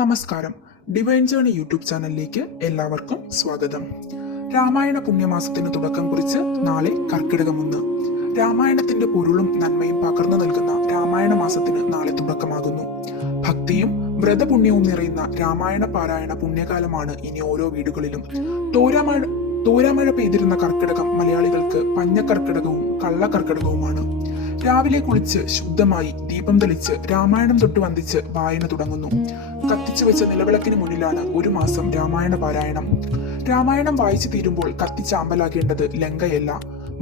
നമസ്കാരം. Divine journey YouTube ചാനലിലേക്ക് എല്ലാവർക്കും സ്വാഗതം. രാമായണ പുണ്യമാസത്തിന് തുടക്കം കുറിച്ച് നാളെ കർക്കിടകം 1. രാമായണത്തിന്റെ പൊരുളും നന്മയും പകർന്നു നൽകുന്ന രാമായണ മാസത്തിന് നാളെ തുടക്കമാകുന്നു. ഭക്തിയും വ്രതപുണ്യവും നിറയുന്ന രാമായണ പാരായണ പുണ്യകാലമാണ് ഇനി ഓരോ വീടുകളിലും. തോരാമഴ പെയ്തിരുന്ന കർക്കിടകം മലയാളികൾക്ക് പഞ്ഞക്കർക്കിടകവും കള്ളക്കർക്കിടകവുമാണ്. രാവിലെ കുളിച്ച് ശുദ്ധമായി ദീപം തെളിച്ച് രാമായണം തൊട്ട് വന്ദിച്ച് വായന തുടങ്ങുന്നു. കത്തിച്ചു വെച്ച നിലവിളക്കിന് മുന്നിലാണ് ഒരു മാസം രാമായണ പാരായണം. രാമായണം വായിച്ചു തീരുമ്പോൾ കത്തിച്ചാമ്പലാകേണ്ടത് ലങ്കയല്ല,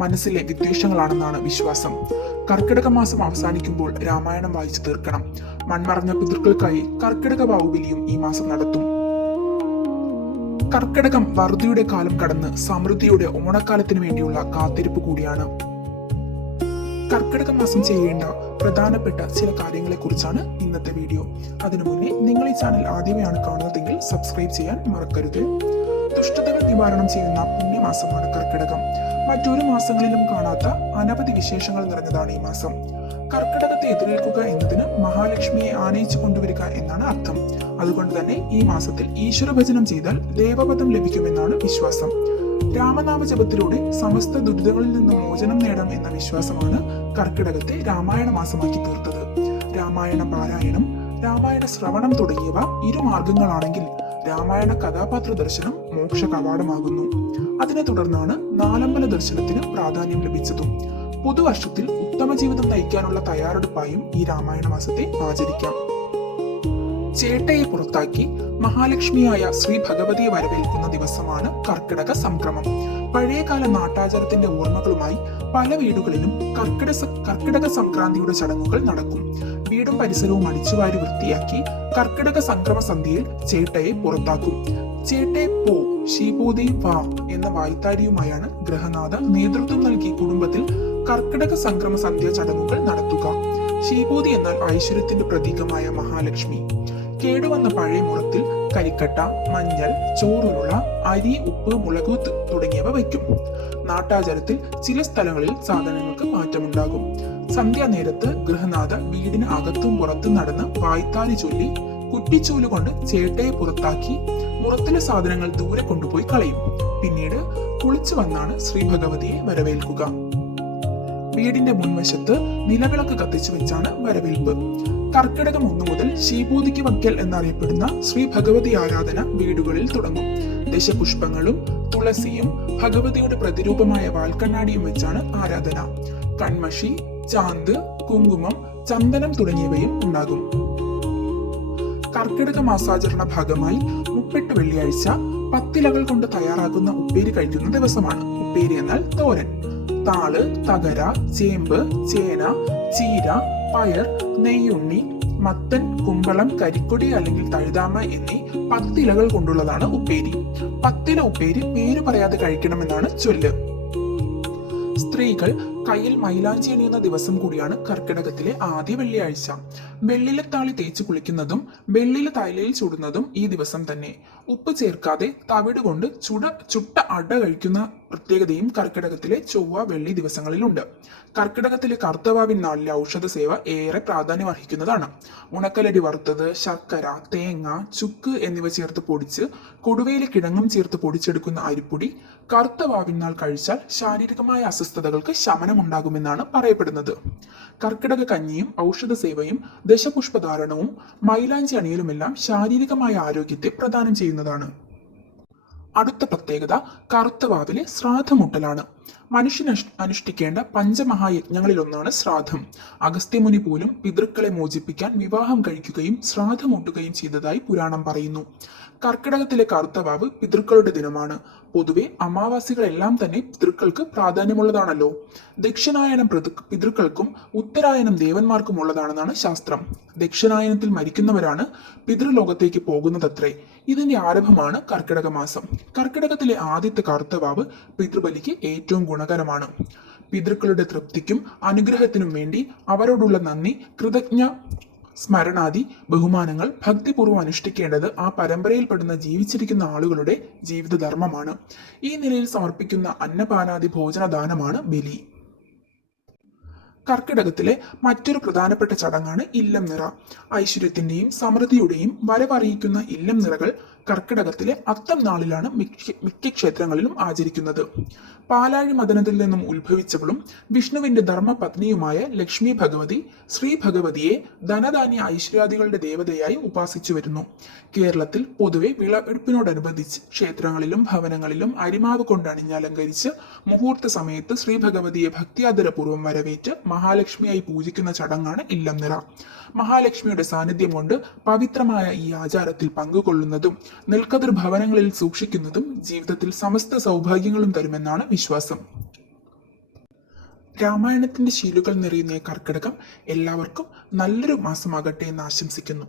മനസ്സിലെ വിദ്വേഷങ്ങളാണെന്നാണ് വിശ്വാസം. കർക്കിടക മാസം അവസാനിക്കുമ്പോൾ രാമായണം വായിച്ചു തീർക്കണം. മൺമറഞ്ഞ പിതൃക്കൾക്കായി കർക്കിടക ബാഹുബലിയും ഈ മാസം നടത്തും. കർക്കിടകം വറുതിയുടെ കാലം കടന്ന് സമൃദ്ധിയുടെ ഓണക്കാലത്തിന് വേണ്ടിയുള്ള കാത്തിരിപ്പ് കൂടിയാണ്. കർക്കിടക മാസം ചെയ്യേണ്ട പ്രധാനപ്പെട്ട ചില കാര്യങ്ങളെ കുറിച്ചാണ് ഇന്നത്തെ വീഡിയോ. അതിനു മുന്നേ നിങ്ങൾ ഈ ചാനൽ ആദ്യമായാണ് കാണുന്നതെങ്കിൽ സബ്സ്ക്രൈബ് ചെയ്യാൻ മറക്കരുത്. ദുഷ്ടതകൾ നിവാരണം ചെയ്യുന്ന പുണ്യമാസമാണ് കർക്കിടകം. മറ്റൊരു മാസങ്ങളിലും കാണാത്ത അനവധി വിശേഷങ്ങൾ നിറഞ്ഞതാണ് ഈ മാസം. കർക്കിടകത്തെ എതിരേൽക്കുക എന്നതിന് മഹാലക്ഷ്മിയെ ആനയിച്ചു കൊണ്ടുവരിക എന്നാണ് അർത്ഥം. അതുകൊണ്ട് തന്നെ ഈ മാസത്തിൽ ഈശ്വരഭജനം ചെയ്താൽ ദേവപദം ലഭിക്കുമെന്നാണ് വിശ്വാസം. രാമനാമ ജപത്തിലൂടെ സമസ്ത ദുരിതങ്ങളിൽ നിന്ന് മോചനം നേടാം എന്ന വിശ്വാസമാണ് കർക്കിടകത്തെ രാമായണ മാസമാക്കി തീർത്തത്. രാമായണ പാരായണം, രാമായണ ശ്രവണം തുടങ്ങിയവ ഇരുമാർഗങ്ങളാണെങ്കിൽ രാമായണ കഥാപാത്ര ദർശനം മോക്ഷ കവാടമാകുന്നു. അതിനെ തുടർന്നാണ് നാലമ്പല ദർശനത്തിന് പ്രാധാന്യം ലഭിച്ചതും. പുതുവർഷത്തിൽ ഉത്തമ ജീവിതം നയിക്കാനുള്ള തയ്യാറെടുപ്പായും ഈ രാമായണ മാസത്തെ ആചരിക്കാം. ചേട്ടയെ പുറത്താക്കി മഹാലക്ഷ്മിയായ ശ്രീ ഭഗവതിയെ വരവേൽക്കുന്ന ദിവസമാണ് കർക്കിടക സംക്രമം. പഴയകാല നാട്ടാചാരത്തിന്റെ ഓർമ്മകളുമായി പല വീടുകളിലും കർക്കിടക സംക്രാന്തിയുടെ ചടങ്ങുകൾ നടക്കും. വീടും പരിസരവും അടിച്ചുവാരി വൃത്തിയാക്കി കർക്കിടക സംക്രമ സന്ധ്യയിൽ ചേട്ടയെ പുറത്താക്കും. ചേട്ടയെ പോ ശീബോധി വാ എന്ന വായ്ത്താരിയുമായാണ് ഗ്രഹനാഥ നേതൃത്വം നൽകി കുടുംബത്തിൽ കർക്കിടക സംക്രമ സന്ധ്യ ചടങ്ങുകൾ നടത്തുക. ശീബോധി എന്നാൽ ഐശ്വര്യത്തിന്റെ പ്രതീകമായ മഹാലക്ഷ്മി. കേടുവന്ന പഴയ മുറത്തിൽ കരിക്കട്ട, മഞ്ഞൾ, ചോറുരുള, അരി, ഉപ്പ്, മുളക് തുടങ്ങിയവ വയ്ക്കും. നാട്ടാചാരത്തിൽ ചില സ്ഥലങ്ങളിൽ സാധനങ്ങൾക്ക് മാറ്റമുണ്ടാകും. സന്ധ്യാനേരത്ത് ഗൃഹനാഥ വീടിന് അകത്തും പുറത്തും നടന്ന് വായ്ത്താരി ചൊല്ലി കുറ്റിച്ചൂല് കൊണ്ട് ചേട്ടയെ പുറത്താക്കി മുറത്തിലെ സാധനങ്ങൾ ദൂരെ കൊണ്ടുപോയി കളയും. പിന്നീട് കുളിച്ചു വന്നാണ് ശ്രീ ഭഗവതിയെ വരവേൽക്കുക. വീടിന്റെ മുൻവശത്ത് നിലവിളക്ക് കത്തിച്ചു വെച്ചാണ് വരവേൽപ്പ്. കർക്കിടകം 1 മുതൽ ശീബോധിക്ക് വക്കൽ എന്നറിയപ്പെടുന്ന ശ്രീ ഭഗവതി ആരാധന വീടുകളിൽ തുടങ്ങും. ദശപുഷ്പങ്ങളും തുളസിയും ഭഗവതിയുടെ പ്രതിരൂപമായ വാൽക്കണ്ണാടിയും വെച്ചാണ് ആരാധന. കൺമഷി, ചാന്ത്, കുങ്കുമം, ചന്ദനം തുടങ്ങിയവയും ഉണ്ടാകും. കർക്കിടക മാസാചരണ ഭാഗമായി 38 വെള്ളിയാഴ്ച 10 ഇലകൾ കൊണ്ട് തയ്യാറാക്കുന്ന ഉപ്പേരി കഴിക്കുന്ന ദിവസമാണ്. ഉപ്പേരി എന്നാൽ തോരൻ. താള്, തകര, ചേമ്പ്, ചേന, ചീര, പയർ, നെയ്യുണ്ണി, മത്തൻ, കുമ്പളം, കരിക്കൊടി അല്ലെങ്കിൽ തഴുതാമ എന്നീ 10 ഇലകൾ കൊണ്ടുള്ളതാണ് ഉപ്പേരി. 10 ഇല ഉപ്പേരി പേര് പറയാതെ കഴിക്കണമെന്നാണ് ചൊല്ല്. സ്ത്രീകൾ കയ്യിൽ മൈലാഞ്ചി അണിയുന്ന ദിവസം കൂടിയാണ് കർക്കിടകത്തിലെ ആദ്യ വെള്ളിയാഴ്ച. വെള്ളിലത്താളി തേച്ച് കുളിക്കുന്നതും വെള്ളില തലയിൽ ചൂടുന്നതും ഈ ദിവസം തന്നെ. ഉപ്പ് ചേർക്കാതെ തവിട് കൊണ്ട് ചുട്ട അട കഴിക്കുന്ന പ്രത്യേകതയും കർക്കിടകത്തിലെ ചൊവ്വ, വെള്ളി ദിവസങ്ങളിലുണ്ട്. കർക്കിടകത്തിലെ കറുത്തവാവിൻ നാളിലെ ഔഷധ സേവ ഏറെ പ്രാധാന്യം അർഹിക്കുന്നതാണ്. ഉണക്കലരി വറുത്തത്, ശർക്കര, തേങ്ങ, ചുക്ക് എന്നിവ ചേർത്ത് പൊടിച്ച് കൊടുവേലി കിഴങ്ങും ചേർത്ത് പൊടിച്ചെടുക്കുന്ന അരിപ്പൊടി കറുത്തവാവിൻ നാൾ കഴിച്ചാൽ ശാരീരികമായ അസ്വസ്ഥതകൾക്ക് ശമനമുണ്ടാകുമെന്നാണ് പറയപ്പെടുന്നത്. കർക്കിടക കഞ്ഞിയും ഔഷധ സേവയും ദശപുഷ്പധാരണവും മൈലാഞ്ചി അണിയലുമെല്ലാം ശാരീരികമായ ആരോഗ്യത്തെ പ്രദാനം ചെയ്യുന്നതാണ്. അടുത്ത പ്രത്യേകത കറുത്തവാവിലെ ശ്രാദ്ധമുട്ടലാണ്. മനുഷ്യൻ അനുഷ്ഠിക്കേണ്ട പഞ്ചമഹായജ്ഞങ്ങളിലൊന്നാണ് ശ്രാദ്ധം. അഗസ്ത്യമുനി പോലും പിതൃക്കളെ മോചിപ്പിക്കാൻ വിവാഹം കഴിക്കുകയും ശ്രാദ്ധമൂട്ടുകയും ചെയ്തതായി പുരാണം പറയുന്നു. കർക്കിടകത്തിലെ കറുത്തവാവ് പിതൃക്കളുടെ ദിനമാണ്. പൊതുവെ അമാവാസികളെല്ലാം തന്നെ പിതൃക്കൾക്ക് പ്രാധാന്യമുള്ളതാണല്ലോ. ദക്ഷിണായനം പിതൃക്കൾക്കും ഉത്തരായനം ദേവന്മാർക്കും ഉള്ളതാണെന്നാണ് ശാസ്ത്രം. ദക്ഷിണായനത്തിൽ മരിക്കുന്നവരാണ് പിതൃലോകത്തേക്ക് പോകുന്നതത്രേ. ഇതിന്റെ ആരംഭമാണ് കർക്കിടക മാസം. കർക്കിടകത്തിലെ ആദ്യത്തെ കറുത്തവാവ് പിതൃബലിക്ക് ഏറ്റവും ഗുണകരമാണ്. പിതൃക്കളുടെ തൃപ്തിക്കും അനുഗ്രഹത്തിനും വേണ്ടി അവരോടുള്ള നന്ദി, കൃതജ്ഞ സ്മരണാദി ബഹുമാനങ്ങൾ ഭക്തിപൂർവ്വം അനുഷ്ഠിക്കേണ്ടത് ആ പരമ്പരയിൽപ്പെടുന്ന ജീവിച്ചിരിക്കുന്ന ആളുകളുടെ ജീവിതധർമ്മമാണ്. ഈ നിലയിൽ സമർപ്പിക്കുന്ന അന്നപാനാദി ഭോജനദാനമാണ് ബലി. കർക്കിടകത്തിലെ മറ്റൊരു പ്രധാനപ്പെട്ട ചടങ്ങാണ് ഇല്ലം നിറ. ഐശ്വര്യത്തിന്റെയും സമൃദ്ധിയുടെയും വരവറിയിക്കുന്ന ഇല്ലം നിറകൾ കർക്കിടകത്തിലെ അത്തം നാളിലാണ് മിക്ക ക്ഷേത്രങ്ങളിലും ആചരിക്കുന്നത്. പാലാഴി മദനത്തിൽ നിന്നും ഉത്ഭവിച്ചവളും വിഷ്ണുവിന്റെ ധർമ്മപത്നിയുമായ ലക്ഷ്മി ഭഗവതി ശ്രീ ഭഗവതിയെ ധനധാന്യ ഐശ്വര്യാദികളുടെ ദേവതയായി ഉപാസിച്ചു വരുന്നു. കേരളത്തിൽ പൊതുവെ വിളവെടുപ്പിനോടനുബന്ധിച്ച് ക്ഷേത്രങ്ങളിലും ഭവനങ്ങളിലും അരിമാവ് കൊണ്ട് അണിഞ്ഞലങ്കരിച്ച് മുഹൂർത്ത സമയത്ത് ശ്രീ ഭഗവതിയെ ഭക്തിയാദരപൂർവ്വം വരവേറ്റ് മഹാലക്ഷ്മിയായി പൂജിക്കുന്ന ചടങ്ങാണ് ഇല്ലം നിറ. മഹാലക്ഷ്മിയുടെ സാന്നിധ്യം കൊണ്ട് പവിത്രമായ ഈ ആചാരത്തിൽ പങ്കുകൊള്ളുന്നതും നെൽക്കതിർ ഭവനങ്ങളിൽ സൂക്ഷിക്കുന്നതും ജീവിതത്തിൽ സമസ്ത സൗഭാഗ്യങ്ങളും തരുമെന്നാണ് വിശ്വാസം. രാമായണത്തിന്റെ ശീലുകൾ നിറയുന്ന കർക്കിടകം എല്ലാവർക്കും നല്ലൊരു മാസമാകട്ടെ എന്ന് ആശംസിക്കുന്നു.